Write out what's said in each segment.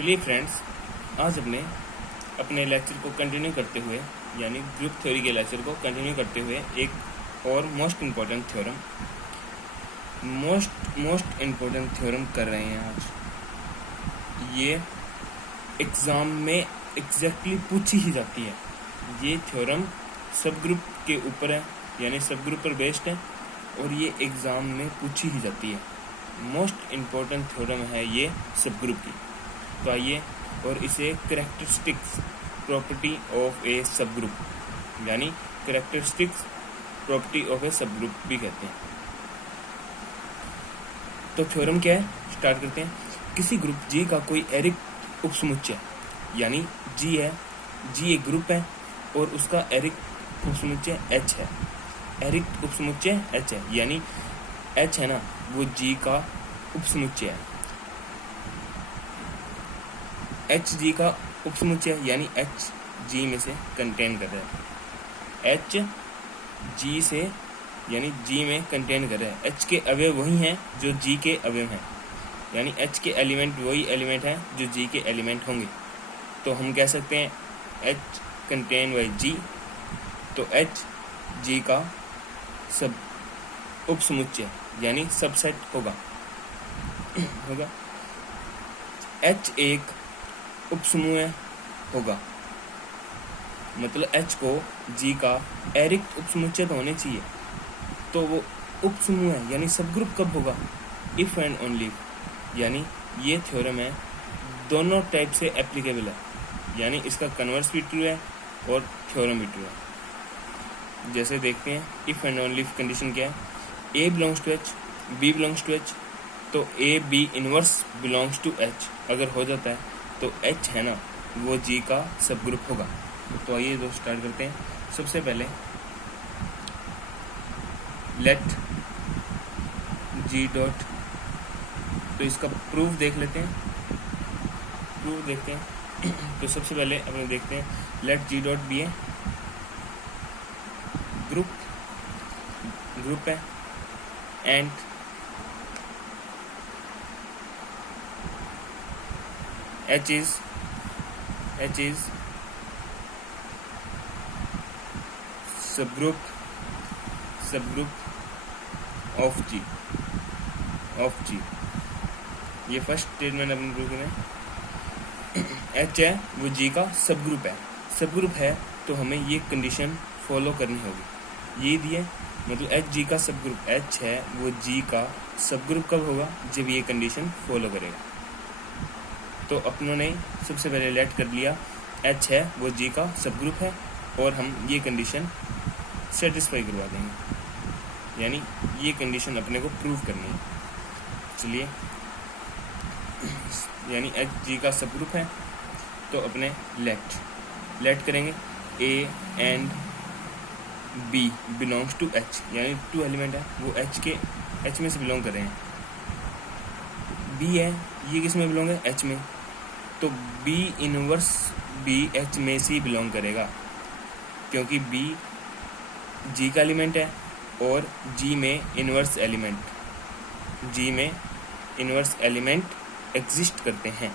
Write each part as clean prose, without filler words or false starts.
चलिए फ्रेंड्स, आज अपने लेक्चर को कंटिन्यू करते हुए यानी ग्रुप थ्योरी के लेक्चर को कंटिन्यू करते हुए एक और मोस्ट इम्पोर्टेंट थ्योरम कर रहे हैं। आज ये एग्ज़ाम में एग्जैक्टली पूछी ही जाती है। ये थ्योरम सब ग्रुप के ऊपर है यानी सब ग्रुप पर बेस्ड है और ये एग्ज़ाम में पूछी ही जाती है। मोस्ट इम्पोर्टेंट थ्योरम है ये सब ग्रुप की। तो आइए और इसे कैरेक्टरिस्टिक्स प्रॉपर्टी ऑफ ए सब ग्रुप यानी कैरेक्टरिस्टिक्स प्रॉपर्टी ऑफ ए सब ग्रुप भी कहते हैं। तो थ्योरम क्या है, स्टार्ट करते हैं। किसी ग्रुप जी का कोई एरिक उपसमुच्चय यानी जी है, जी एक ग्रुप है और उसका एरिक उपसमुच्चय एच है। एरिक उपसमुच्चय एच है यानी एच है ना, वो जी का उपसमुच्चय है। एच जी का उपसमुच्चय यानी एच जी में से कंटेन कर रहा है। एच जी से यानी जी में कंटेन कर रहा है। एच के अवयव वही हैं जो जी के अवयव हैं, यानी एच के एलिमेंट वही एलिमेंट हैं जो जी के एलिमेंट होंगे। तो हम कह सकते हैं एच कंटेन बाय जी, तो एच जी का सब उपसमुच्चय यानी सबसेट होगा। एच एक उपसमूह होगा, मतलब एच को जी का एरिक उपसमुच्चय तो होने चाहिए। तो वो उपसमूह है यानी सब ग्रुप कब होगा, इफ एंड ओनली। यानी ये थ्योरम है दोनों टाइप से एप्लीकेबल है, यानी इसका कन्वर्स भी ट्रू है और थ्योरम भी ट्रू है। जैसे देखते हैं इफ एंड ओनली कंडीशन क्या है। A belongs to H, B belongs to H, तो A B inverse belongs to H अगर हो जाता है तो एच है ना, वो जी का सब ग्रुप होगा। तो आइए दोस्त स्टार्ट करते हैं। सबसे पहले लेट जी डॉट, तो इसका प्रूफ देख लेते हैं। प्रूफ देखते हैं तो सबसे पहले अपने देखते हैं लेट जी डॉट बी है ग्रुप है and H is subgroup of G। ये फर्स्ट स्टेटमेंट अपने ग्रुप में H है, वो G का सब ग्रुप है तो हमें ये कंडीशन फॉलो करनी होगी। ये दिए मतलब H G का सब ग्रुप H है, वो G का सब ग्रुप कब होगा, जब ये कंडीशन फॉलो करेगा। तो अपनों ने सबसे पहले लेट कर लिया H है वो G का सब ग्रुप है और हम ये कंडीशन सेटिस्फाई करवा देंगे, यानी ये कंडीशन अपने को प्रूव करनी है। चलिए, यानी H G का सब ग्रुप है तो अपने लेट करेंगे A and B belongs to H, यानी टू एलिमेंट है वो H में से बिलोंग कर रहे हैं। B है, ये किस में बिलोंग है, H में, तो B इनवर्स B H में से ही बिलोंग करेगा क्योंकि B G का एलिमेंट है और G में इनवर्स एलिमेंट एग्जिस्ट करते हैं।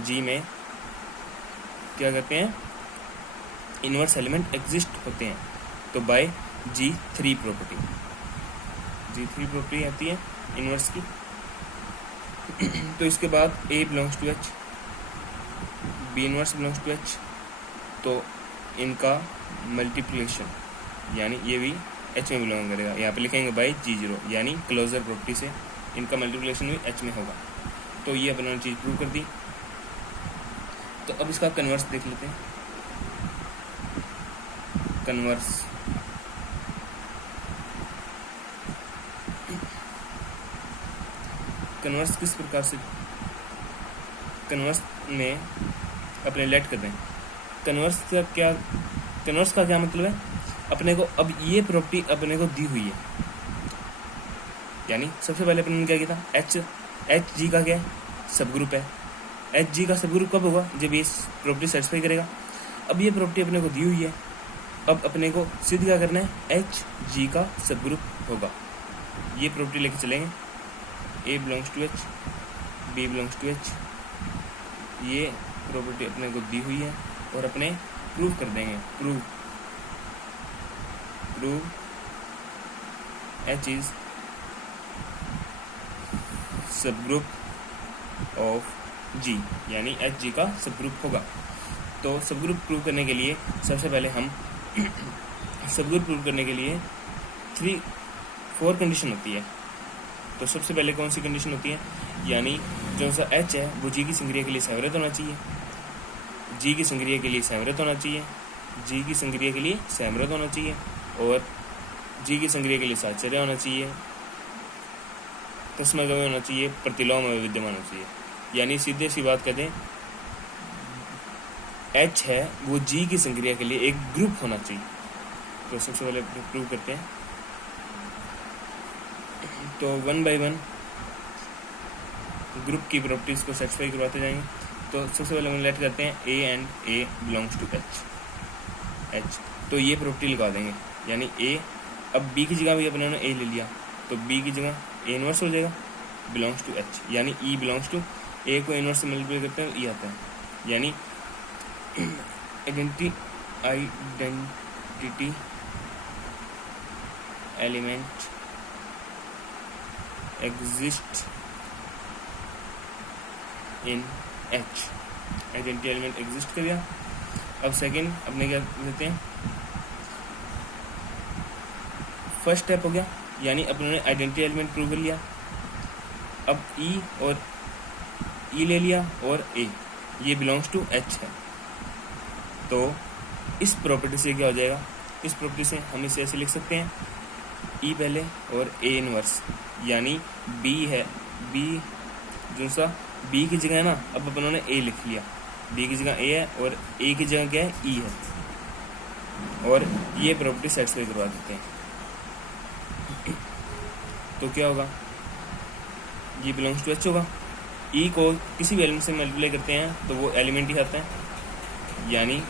G में क्या करते हैं, इनवर्स एलिमेंट एग्जिस्ट होते हैं। तो बाय G3 प्रॉपर्टी आती है इनवर्स की। तो इसके बाद A belongs to H, B inverse belongs to H, तो इनका मल्टीप्लिकेशन यानी ये भी H में बिलोंग करेगा। यहाँ पे लिखेंगे बाय G0, यानी क्लोजर प्रॉपर्टी से इनका मल्टीप्लिकेशन भी H में होगा। तो ये अपन ने चीज़ प्रूव कर दी। तो अब इसका कन्वर्स देख लेते हैं। कन्वर्स किस प्रकार से, कन्वर्स में अपने लेट कर दें। कन्वर्स का क्या मतलब है, अपने को अब ये प्रॉपर्टी अपने को दी हुई है, यानी सबसे पहले अपने ने क्या किया था, एच जी का क्या सब ग्रुप है। एच जी का सब ग्रुप कब होगा, जब ये प्रॉपर्टी सेटिस्फाई करेगा। अब ये प्रॉपर्टी अपने को दी हुई है, अब अपने को सिद्ध क्या करना है, एच जी का सब ग्रुप होगा। ये प्रॉपर्टी लेके चलेंगे, A belongs to H, B belongs to H, ये प्रॉपर्टी अपने को दी हुई है और अपने प्रूव कर देंगे। Prove H is subgroup of G, यानी H G का सबग्रुप होगा। तो सबग्रुप प्रूव करने के लिए सबसे पहले हम सबग्रुप प्रूव करने के लिए 4 कंडीशन होती है। तो सबसे पहले कौन सी कंडीशन होती है, यानी जो सा H है वो G की संक्रिया के लिए सैवरत होना चाहिए, G की संक्रिया के लिए सैवरत होना चाहिए, G की संक्रिया के लिए सैवरत होना चाहिए और G की संक्रिया के लिए साहचर्य होना चाहिए, तस्मगम्य होना चाहिए, प्रतिलोम में विद्यमान होना चाहिए। यानी सीधे सी बात कहते हैं H है वो G की संक्रिया के लिए एक ग्रुप होना चाहिए। तो सबसे पहले प्रूव करते हैं। तो 1 by 1 ग्रुप की प्रॉपर्टीज को सेटिस्फाई करवाते जाएंगे। तो सबसे पहले हम लेट करते हैं A and A belongs to H। तो ये प्रॉपर्टी लगा देंगे, यानी A, अब B की जगह भी अपने ने A ले लिया तो B की जगह A इनवर्स हो जाएगा बिलोंग्स टू H, यानी E बिलोंग्स टू A को इनवर्स से मल्टीप्लाई करते हैं E आता है, यानी identity element exist in H। Identity element exist कर गया। अब सेकेंड अपने क्या देते हैं, फर्स्ट स्टेप हो गया, यानी अपने ने आइडेंटिटी एलिमेंट प्रूव कर लिया। अब E और E ले लिया और A ये बिलोंग्स टू H है। तो इस प्रॉपर्टी से क्या हो जाएगा, इस प्रॉपर्टी से हम इसे ऐसे लिख सकते हैं E पहले और A इनवर्स, यानी B है, B जो सा B की जगह है ना, अब अपन ने A लिख लिया, B की जगह A है और A की जगह क्या है E है, और ये प्रॉपर्टी सेटिस्फाई करवा देते हैं। तो क्या होगा, ये बिलोंग्स टू H होगा। E को किसी भी एलिमेंट से मल्टीप्लाई करते हैं तो वो एलिमेंट ही आता है, यानी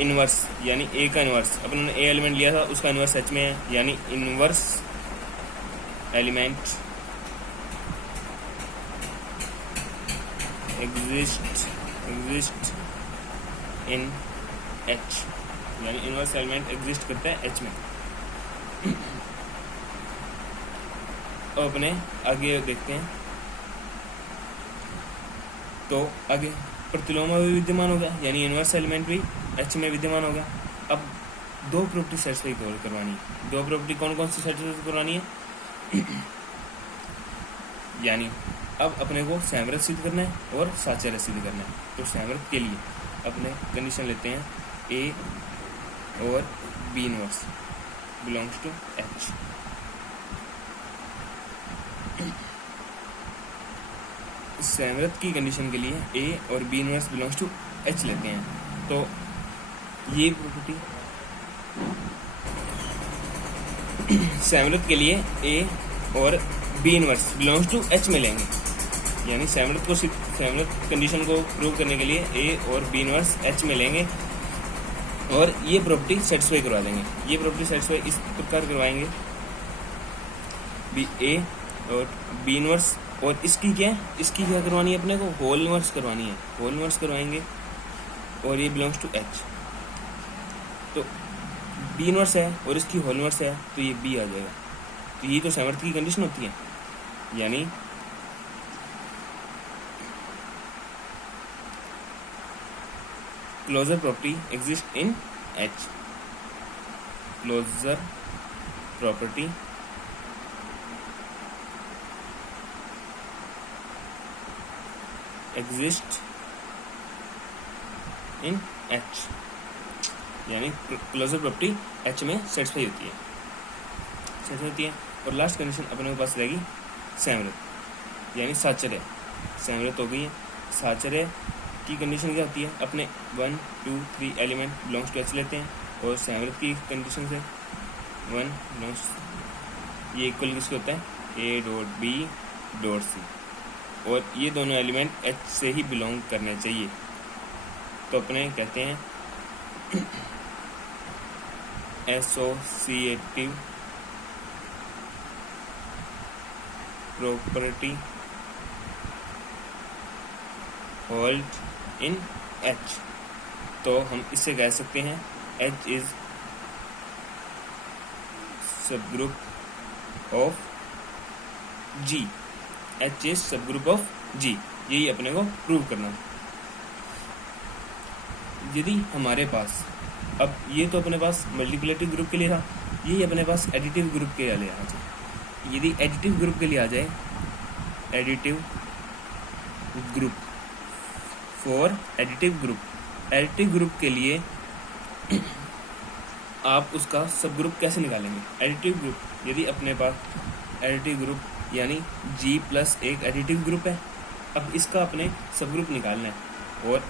इनवर्स, यानी A का इनवर्स, अपन ने A एलिमेंट लिया था उसका इनवर्स H में है, यानी inverse element exist in H, यानी इनवर्स एलिमेंट एग्जिस्ट करता है H में। अब अपने आगे देखते हैं। तो आगे प्रतिलोम में भी विद्यमान हो गया, यानी इनवर्स एलिमेंट भी H में विद्यमान हो गया। अब 2 प्रॉपर्टी सेटिस्फाई करवानी है। 2 प्रॉपर्टी कौन कौन सी सेटिस्फाई करवानी है यानी अब अपने को सैमरत सिद्ध करना है और साहचर्य सिद्ध करना है। तो सैमरत के लिए अपने कंडीशन लेते हैं A और B inverse belongs to H। सैमरत की कंडीशन के लिए A और B inverse belongs to H लेते हैं। तो ये प्रॉपर्टी सैमरत के लिए A और B inverse belongs to H में लेंगे, यानी सैमरत कंडीशन को प्रूव करने के लिए A और B इनवर्स H में लेंगे और ये प्रॉपर्टी सेटिस्फाई करवा देंगे। ये प्रॉपर्टी सेटिस्फाई इस प्रकार करवाएंगे, A और B इनवर्स, और इसकी क्या करवानी है अपने को, होल इनवर्स करवानी है, होल इनवर्स करवाएंगे और ये बिलोंग्स टू H। तो B इनवर्स है और इसकी होल इनवर्स है तो ये B आ जाएगा। तो ये तो सैमरत की कंडीशन होती है, यानी closure property exist in H। Closure property exist in H, यानी क्लोजर प्रॉपर्टी H में सेटिस्फाई होती है। और लास्ट कंडीशन अपने के पास रहेगी सैमरत, यानी साहचर्य। सैमरत हो गई है। साहचर्य की कंडीशन क्या होती है, अपने 1 2 3 एलिमेंट बिलोंग्स टू H लेते हैं और सैमरत की कंडीशन से 1 बिलोंग्स, ये इक्वल किसके होता है, A dot B dot C, और ये दोनों एलिमेंट H से ही बिलोंग करने चाहिए। तो अपने कहते हैं associative property hold in H। तो हम इससे कह सकते हैं H इज सब group of G। H is सब ग्रुप ऑफ G। यही अपने को प्रूव करना। यदि हमारे पास, अब ये तो अपने पास मल्टीप्लिकेटिव ग्रुप के लिए था, यही अपने पास एडिटिव ग्रुप के लिए आ जाए। यदि एडिटिव ग्रुप के लिए आ जाए, additive group, for additive group के लिए आप उसका सब ग्रुप कैसे निकालेंगे? एडिटिव ग्रुप, यदि अपने पास एडिटिव ग्रुप यानी G प्लस एक एडिटिव ग्रुप है, अब इसका अपने सब ग्रुप निकालना है। और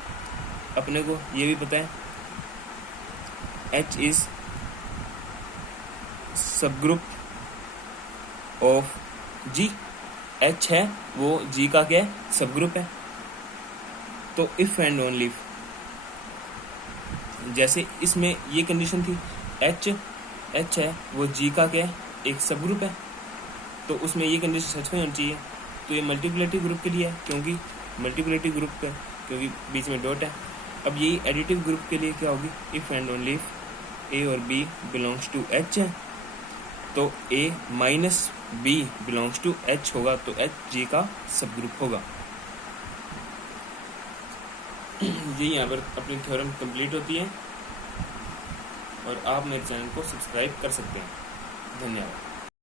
अपने को ये भी पता है H इज सब ग्रुप ऑफ G। H है वो G का क्या है? सब ग्रुप है। तो इफ एंड ओनली इफ, जैसे इसमें ये कंडीशन थी H है वो G का क्या है? एक सब ग्रुप है। तो उसमें ये कंडीशन सच में होनी चाहिए। तो ये मल्टीप्लिकेटिव ग्रुप के लिए है, क्योंकि मल्टीप्लिकेटिव ग्रुप पे, क्योंकि बीच में डॉट है। अब यही एडिटिव ग्रुप के लिए क्या होगी? If and only if A और B बिलोंग्स टू H है, तो A minus B belongs to H होगा, तो H G का सब ग्रुप होगा। ये यहाँ पर अपनी थ्योरम कंप्लीट होती है और आप मेरे चैनल को सब्सक्राइब कर सकते हैं। धन्यवाद।